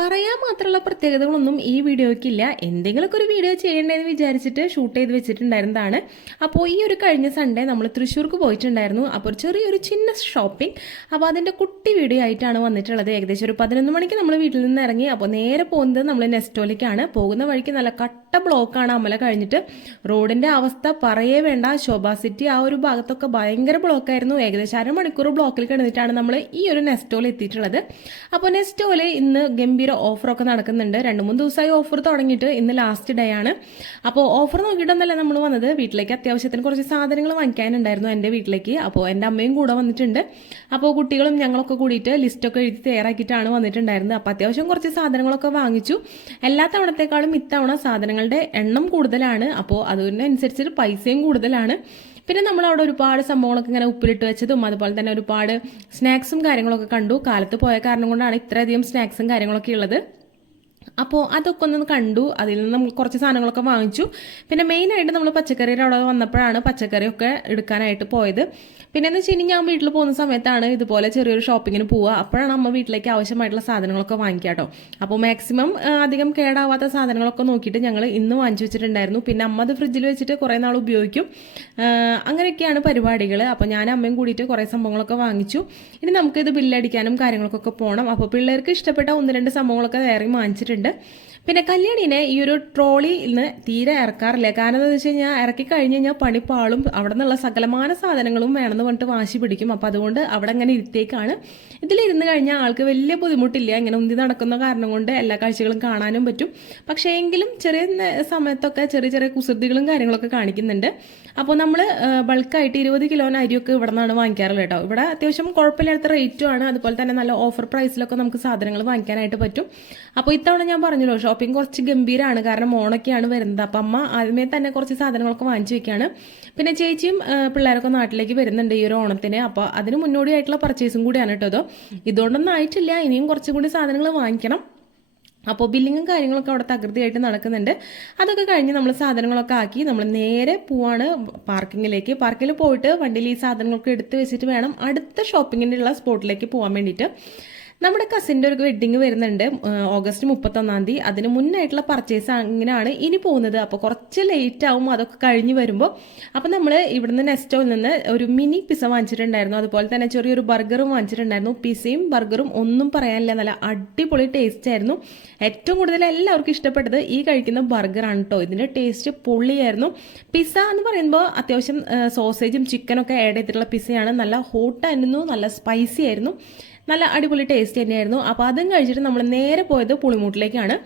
പറയാൻ മാത്രമുള്ള പ്രത്യേകതകളൊന്നും ഈ വീഡിയോയ്ക്കില്ല. എന്തെങ്കിലുമൊക്കെ ഒരു വീഡിയോ ചെയ്യണ്ടെന്ന് വിചാരിച്ചിട്ട് ഷൂട്ട് ചെയ്ത് വെച്ചിട്ടുണ്ടായിരുന്നതാണ്. അപ്പോൾ ഈ ഒരു കഴിഞ്ഞ സൺഡേ നമ്മൾ തൃശ്ശൂർക്ക് പോയിട്ടുണ്ടായിരുന്നു. അപ്പോൾ ഒരു ചെറിയൊരു ചിന്ന ഷോപ്പിംഗ് അപ്പോൾ അതിന്റെ കുട്ടി വീഡിയോ ആയിട്ടാണ് വന്നിട്ടുള്ളത്. ഏകദേശം ഒരു പതിനൊന്ന് മണിക്ക് നമ്മൾ വീട്ടിൽ നിന്ന് ഇറങ്ങി. അപ്പോൾ നേരെ പോകുന്നത് നമ്മൾ നെസ്റ്റോലിക്കാണ് പോകുന്ന വഴിക്ക് നല്ല കട്ട ബ്ലോക്കാണ് അമല കഴിഞ്ഞിട്ട്. റോഡിന്റെ അവസ്ഥ പറയേ വേണ്ട. ശോഭ സിറ്റി ആ ഒരു ഭാഗത്തൊക്കെ ഭയങ്കര ബ്ലോക്കായിരുന്നു ഏകദേശം അരമണിക്കൂർ ബ്ലോക്കിൽ കിടന്നിട്ടാണ് നമ്മൾ ഈ ഒരു നെസ്റ്റോൾ എത്തിയിട്ടുള്ളത്. അപ്പോൾ നെസ്റ്റോൽ ഇന്ന് ഗംഭീര ഓഫറൊക്കെ നടക്കുന്നുണ്ട്. രണ്ട് മൂന്ന് ദിവസമായി ഓഫർ തുടങ്ങിയിട്ട് ഇന്ന് ലാസ്റ്റ് ഡേ ആണ്. അപ്പോൾ ഓഫർ നോക്കിയിട്ടൊന്നല്ല നമ്മൾ വന്നത്. വീട്ടിലേക്ക് അത്യാവശ്യത്തിന് കുറച്ച് സാധനങ്ങൾ വാങ്ങിക്കാനുണ്ടായിരുന്നു എന്റെ വീട്ടിലേക്ക്. അപ്പോൾ എന്റെ അമ്മയും കൂടെ വന്നിട്ടുണ്ട്. അപ്പോൾ കുട്ടികളും ഞങ്ങളൊക്കെ കൂടിയിട്ട് ലിസ്റ്റൊക്കെ എഴുതി തയ്യാറാക്കിയിട്ടാണ് വന്നിട്ടുണ്ടായിരുന്നത്. അപ്പോൾ അത്യാവശ്യം കുറച്ച് സാധനങ്ങളൊക്കെ വാങ്ങിച്ചു. എല്ലാ തവണത്തെക്കാളും ഇത്തവണ സാധനങ്ങളുടെ എണ്ണം കൂടുതലാണ്. അപ്പോൾ അതിനനുസരിച്ചിട്ട് പൈസയും കൂടുതലാണ്. പിന്നെ നമ്മൾ അവിടെ ഒരുപാട് സംഭവങ്ങളൊക്കെ ഇങ്ങനെ ഉപ്പിലിട്ട് വെച്ചതും അതുപോലെ തന്നെ ഒരുപാട് സ്നാക്സും കാര്യങ്ങളൊക്കെ കണ്ടു. കാലത്ത് പോയ കാരണം കൊണ്ടാണ് ഇത്രയധികം സ്നാക്സും കാര്യങ്ങളൊക്കെ ഉള്ളത്. അപ്പോൾ അതൊക്കെ ഒന്ന് കണ്ടു. അതിൽ നിന്ന് നമ്മൾ കുറച്ച് സാധനങ്ങളൊക്കെ വാങ്ങിച്ചു. പിന്നെ മെയിനായിട്ട് നമ്മൾ പച്ചക്കറിയുടെ അവിടെ വന്നപ്പോഴാണ് പച്ചക്കറിയൊക്കെ എടുക്കാനായിട്ട് പോയത്. പിന്നെ എന്ന് വെച്ച് കഴിഞ്ഞാൽ ഞാൻ വീട്ടിൽ പോകുന്ന സമയത്താണ് ഇതുപോലെ ചെറിയൊരു ഷോപ്പിങ്ങിന് പോവുക. അപ്പോഴാണ് അമ്മ വീട്ടിലേക്ക് ആവശ്യമായിട്ടുള്ള സാധനങ്ങളൊക്കെ വാങ്ങിക്കുക കേട്ടോ. അപ്പോൾ മാക്സിമം അധികം കേടാവാത്ത സാധനങ്ങളൊക്കെ നോക്കിയിട്ട് ഞങ്ങൾ ഇന്ന് വാങ്ങിച്ചു വെച്ചിട്ടുണ്ടായിരുന്നു. പിന്നെ അമ്മ അത് ഫ്രിഡ്ജിൽ വെച്ചിട്ട് കുറേ നാൾ ഉപയോഗിക്കും. അങ്ങനെയൊക്കെയാണ് പരിപാടികൾ അപ്പോൾ ഞാൻ അമ്മയും കൂടിയിട്ട് കുറേ സംഭവങ്ങളൊക്കെ വാങ്ങിച്ചു. ഇനി നമുക്കിത് ബില്ലടിക്കാനും കാര്യങ്ങൾക്കൊക്കെ പോകണം അപ്പോൾ പിള്ളേർക്ക് ഇഷ്ടപ്പെട്ട ഒന്ന് രണ്ട് സംഭവങ്ങളൊക്കെ വേറെ വാങ്ങിച്ചിട്ടുണ്ട്. പിന്നെ കല്യാണിനെ ഈ ഒരു ട്രോളിയിൽ നിന്ന് തീരെ ഇറക്കാറില്ല. കാരണം എന്താണെന്ന് വെച്ച് കഴിഞ്ഞാൽ ഇറക്കി കഴിഞ്ഞ് കഴിഞ്ഞാൽ പണിപ്പാളും അവിടെ നിന്നുള്ള സകലമാന സാധനങ്ങളും വേണമെന്ന് പറഞ്ഞിട്ട് വാശി പിടിക്കും. അപ്പോൾ അതുകൊണ്ട് അവിടെ അങ്ങനെ ഇരുത്തേക്കാണ് ഇതിലിരുന്ന് കഴിഞ്ഞാൽ ആൾക്ക് വലിയ ബുദ്ധിമുട്ടില്ല. ഇങ്ങനെ ഉന്തി നടക്കുന്ന കാരണം കൊണ്ട് എല്ലാ കാഴ്ചകളും കാണാനും പറ്റും. പക്ഷേ എങ്കിലും ചെറിയ സമയത്തൊക്കെ ചെറിയ ചെറിയ കുസൃതികളും കാര്യങ്ങളൊക്കെ കാണിക്കുന്നുണ്ട്. അപ്പോൾ നമ്മൾ ബൾക്കായിട്ട് ഇരുപത് കിലോന് അരിയൊക്കെ ഇവിടെ നിന്നാണ് വാങ്ങിക്കാറുള്ളത് കേട്ടോ. ഇവിടെ അത്യാവശ്യം കുഴപ്പമില്ലാത്ത റേറ്റും ആണ്. അതുപോലെ തന്നെ നല്ല ഓഫർ പ്രൈസിലൊക്കെ നമുക്ക് സാധനങ്ങൾ വാങ്ങിക്കാനായിട്ട് പറ്റും. അപ്പോൾ ഇത്തവണ ഞാൻ പറഞ്ഞല്ലോ. ഷോപ്പിംഗ് കുറച്ച് ഗംഭീരമാണ് കാരണം ഓണൊക്കെയാണ് വരുന്നത്. അപ്പം അമ്മ ആദ്യമേ തന്നെ കുറച്ച് സാധനങ്ങളൊക്കെ വാങ്ങിച്ചു വെക്കുകയാണ് പിന്നെ ചേച്ചിയും പിള്ളേരൊക്കെ നാട്ടിലേക്ക് വരുന്നുണ്ട് ഈ ഒരു ഓണത്തിന്. അപ്പോൾ അതിന് മുന്നോടിയായിട്ടുള്ള പർച്ചേസും കൂടിയാണ് കേട്ടോ അതോ ഇതുകൊണ്ടൊന്നും ആയിട്ടില്ല. ഇനിയും കുറച്ചും കൂടി സാധനങ്ങൾ വാങ്ങിക്കണം. അപ്പോൾ ബില്ലിങ്ങും കാര്യങ്ങളൊക്കെ അവിടെ തകൃതിയായിട്ട് നടക്കുന്നുണ്ട്. അതൊക്കെ കഴിഞ്ഞ് നമ്മൾ സാധനങ്ങളൊക്കെ ആക്കി നമ്മൾ നേരെ പോവാണ് പാർക്കിങ്ങിലേക്ക്. പാർക്കിൽ പോയിട്ട് വണ്ടിയിൽ ഈ സാധനങ്ങളൊക്കെ എടുത്ത് വെച്ചിട്ട് വേണം അടുത്ത ഷോപ്പിങ്ങിന്റെ ഉള്ള സ്പോട്ടിലേക്ക് പോകാൻ വേണ്ടിയിട്ട്. നമ്മുടെ കസിന്റെ ഒരു വെഡ്ഡിങ് വരുന്നുണ്ട് ഓഗസ്റ്റ് മുപ്പത്തൊന്നാം തീയതി. അതിന് മുന്നായിട്ടുള്ള പർച്ചേസ് അങ്ങനെയാണ് ഇനി പോകുന്നത്. അപ്പോൾ കുറച്ച് ലേറ്റ് ആവും അതൊക്കെ കഴിഞ്ഞ് വരുമ്പോൾ അപ്പോൾ നമ്മൾ ഇവിടുന്ന് നെസ്റ്റോയിൽ നിന്ന് ഒരു മിനി പിസ വാങ്ങിച്ചിട്ടുണ്ടായിരുന്നു. അതുപോലെ തന്നെ ചെറിയൊരു ബർഗറും വാങ്ങിച്ചിട്ടുണ്ടായിരുന്നു. പിസയും ബർഗറും ഒന്നും പറയാനില്ല. നല്ല അടിപൊളി ടേസ്റ്റ് ആയിരുന്നു. ഏറ്റവും കൂടുതൽ എല്ലാവർക്കും ഇഷ്ടപ്പെട്ടത് ഈ കഴിക്കുന്ന ബർഗറാണ് കേട്ടോ ഇതിന്റെ ടേസ്റ്റ് പൊള്ളിയായിരുന്നു. പിസ എന്ന് പറയുമ്പോൾ അത്യാവശ്യം സോസേജും ചിക്കനൊക്കെ ആഡ് ചെയ്തിട്ടുള്ള പിസയാണ് നല്ല ഹോട്ടായിരുന്നു നല്ല സ്പൈസി ആയിരുന്നു. നല്ല അടിപൊളി ടേസ്റ്റ് തന്നെയായിരുന്നു. അപ്പോൾ അതും കഴിച്ചിട്ട് നമ്മൾ നേരെ പോയത് പുളിമൂട്ടിലേക്കാണ്.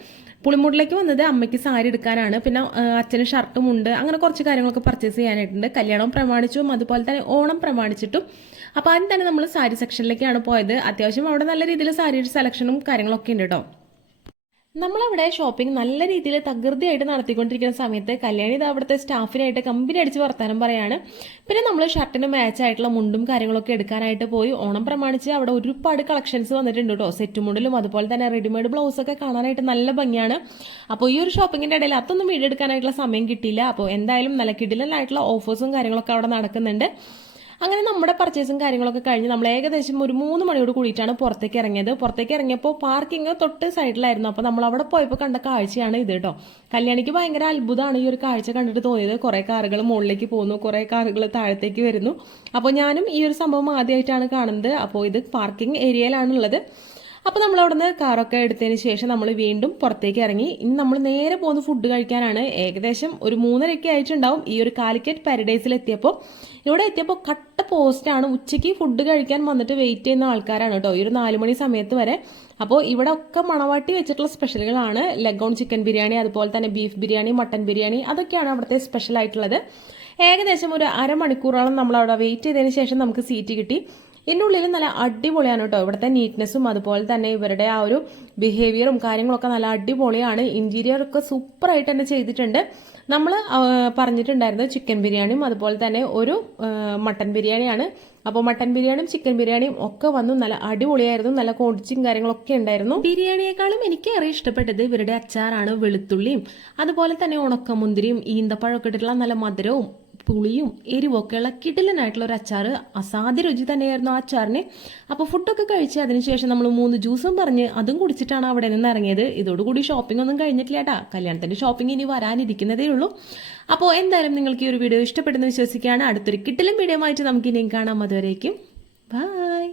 പുളിമൂട്ടിലേക്ക് വന്നത് അമ്മയ്ക്ക് സാരി എടുക്കാനാണ്. പിന്നെ അച്ഛന് ഷർട്ടും ഉണ്ട്. അങ്ങനെ കുറച്ച് കാര്യങ്ങളൊക്കെ പർച്ചേസ് ചെയ്യാനായിട്ടുണ്ട്. കല്യാണം പ്രമാണിച്ചും അതുപോലെ തന്നെ ഓണം പ്രമാണിച്ചിട്ടും. അപ്പോൾ ആദ്യം തന്നെ നമ്മൾ സാരി സെക്ഷനിലേക്കാണ് പോയത്. അത്യാവശ്യം അവിടെ നല്ല രീതിയിൽ സാരിയുടെ സെലക്ഷനും കാര്യങ്ങളൊക്കെ ഉണ്ട് കേട്ടോ നമ്മളവിടെ ഷോപ്പിംഗ് നല്ല രീതിയിൽ തകൃതിയായിട്ട് നടത്തിക്കൊണ്ടിരിക്കുന്ന സമയത്ത് കല്യാണി അവിടുത്തെ സ്റ്റാഫിനായിട്ട് കമ്പനി അടിച്ച് വർത്താനം പറയാണ്. പിന്നെ നമ്മൾ ഷർട്ടിന് മാച്ച് ആയിട്ടുള്ള മുണ്ടും കാര്യങ്ങളൊക്കെ എടുക്കാനായിട്ട് പോയി. ഓണം പ്രമാണിച്ച് അവിടെ ഒരുപാട് കളക്ഷൻസ് വന്നിട്ടുണ്ട് കേട്ടോ. സെറ്റ് മുണ്ടിലും അതുപോലെ തന്നെ റെഡിമെയ്ഡ് ബ്ലൗസൊക്കെ കാണാനായിട്ട് നല്ല ഭംഗിയാണ്. അപ്പോൾ ഈ ഒരു ഷോപ്പിങ്ങിന്റെ ഇടയിൽ അതൊന്നും വീടെടുക്കാനായിട്ടുള്ള സമയം കിട്ടിയില്ല. അപ്പോൾ എന്തായാലും നല്ല കിടിലനായിട്ടുള്ള ഓഫേഴ്സും കാര്യങ്ങളൊക്കെ അവിടെ നടക്കുന്നുണ്ട്. അങ്ങനെ നമ്മുടെ പർച്ചേസും കാര്യങ്ങളൊക്കെ കഴിഞ്ഞ് നമ്മൾ ഏകദേശം ഒരു മൂന്ന് മണിയോട് കൂടിയിട്ടാണ് പുറത്തേക്ക് ഇറങ്ങിയത്. പുറത്തേക്ക് ഇറങ്ങിയപ്പോൾ പാർക്കിംഗ് തൊട്ട് സൈഡിലായിരുന്നു അപ്പോൾ നമ്മൾ അവിടെ പോയപ്പോൾ കണ്ട കാഴ്ചയാണ് ഇത് കേട്ടോ കല്യാണിക്ക് ഭയങ്കര അത്ഭുതമാണ് ഈ ഒരു കാഴ്ച കണ്ടിട്ട് തോന്നിയത്. കുറേ കാറുകൾ മുകളിലേക്ക് പോകുന്നു. കുറേ കാറുകൾ താഴത്തേക്ക് വരുന്നു. അപ്പോൾ ഞാനും ഈ ഒരു സംഭവം ആദ്യമായിട്ടാണ് കാണുന്നത്. അപ്പോൾ ഇത് പാർക്കിംഗ് ഏരിയയിലാണുള്ളത് അപ്പോൾ നമ്മൾ അവിടുന്ന് കാറൊക്കെ എടുത്തതിന് ശേഷം നമ്മൾ വീണ്ടും പുറത്തേക്ക് ഇറങ്ങി. ഇനി നമ്മൾ നേരെ പോകുന്ന ഫുഡ് കഴിക്കാനാണ് ഏകദേശം ഒരു മൂന്നരയൊക്കെ ആയിട്ടുണ്ടാവും ഈ ഒരു കാലിക്കറ്റ് പാരഡൈസിൽ എത്തിയപ്പോൾ ഇവിടെ എത്തിയപ്പോൾ കട്ട പോസ്റ്റാണ് ഉച്ചയ്ക്ക് ഫുഡ് കഴിക്കാൻ വന്നിട്ട് വെയിറ്റ് ചെയ്യുന്ന ആൾക്കാരാണ് കേട്ടോ. ഈ ഒരു നാല് മണി സമയത്ത് വരെ. അപ്പോൾ ഇവിടെ ഒക്കെ മണവാട്ടി വെച്ചിട്ടുള്ള സ്പെഷ്യലുകളാണ് ലെഗോൺ ചിക്കൻ ബിരിയാണി അതുപോലെ തന്നെ ബീഫ് ബിരിയാണി മട്ടൻ ബിരിയാണി. അതൊക്കെയാണ് അവിടുത്തെ സ്പെഷ്യൽ ആയിട്ടുള്ളത്. ഏകദേശം ഒരു അരമണിക്കൂറോളം നമ്മൾ അവിടെ വെയിറ്റ് ചെയ്തതിന് ശേഷം നമുക്ക് സീറ്റ് കിട്ടി. ഇതിന്റെ ഉള്ളിൽ നല്ല അടിപൊളിയാണ് കേട്ടോ. ഇവിടുത്തെ നീറ്റ്നെസ്സും അതുപോലെ തന്നെ ഇവരുടെ ആ ഒരു ബിഹേവിയറും കാര്യങ്ങളൊക്കെ നല്ല അടിപൊളിയാണ്. ഇന്റീരിയർ ഒക്കെ സൂപ്പറായിട്ട് തന്നെ ചെയ്തിട്ടുണ്ട്. നമ്മൾ പറഞ്ഞിട്ടുണ്ടായിരുന്നത് ചിക്കൻ ബിരിയാണിയും അതുപോലെ തന്നെ ഒരു മട്ടൻ ബിരിയാണിയാണ്. അപ്പോൾ മട്ടൻ ബിരിയാണിയും ചിക്കൻ ബിരിയാണിയും ഒക്കെ വന്നു. നല്ല അടിപൊളിയായിരുന്നു. നല്ല ക്വാണ്ടിറ്റിയും കാര്യങ്ങളൊക്കെ ഉണ്ടായിരുന്നു. ബിരിയാണിയേക്കാളും എനിക്ക് ഏറെ ഇഷ്ടപ്പെട്ടത് ഇവരുടെ അച്ചാറാണ് വെളുത്തുള്ളിയും അതുപോലെ തന്നെ ഉണക്കമുന്തിരിയും ഈന്തപ്പഴമൊക്കെ ഇട്ടിട്ടുള്ള നല്ല മധുരവും പുളിയും എരിവൊക്കെയുള്ള കിടിലനായിട്ടുള്ള ഒരു അച്ചാർ അസാധ്യ രുചി തന്നെയായിരുന്നു ആ അച്ചാറിന്. അപ്പോൾ ഫുഡൊക്കെ കഴിച്ച് അതിനുശേഷം നമ്മൾ മൂന്ന് ജ്യൂസും പറഞ്ഞ് അതും കുടിച്ചിട്ടാണ് അവിടെ നിന്ന് ഇറങ്ങിയത്. ഇതോടുകൂടി ഷോപ്പിംഗ് ഒന്നും കഴിഞ്ഞിട്ടില്ല കേട്ടാ കല്യാണത്തിന്റെ ഷോപ്പിംഗ് ഇനി വരാനിരിക്കുന്നതേ ഉള്ളൂ. അപ്പോൾ എന്തായാലും നിങ്ങൾക്ക് ഈ ഒരു വീഡിയോ ഇഷ്ടപ്പെട്ടെന്ന് വിശ്വസിക്കുകയാണ്. അടുത്തൊരു കിട്ടിലും വീഡിയോ ആയിട്ട് നമുക്ക് ഇനിയും കാണാം. അതുവരേക്കും ബൈ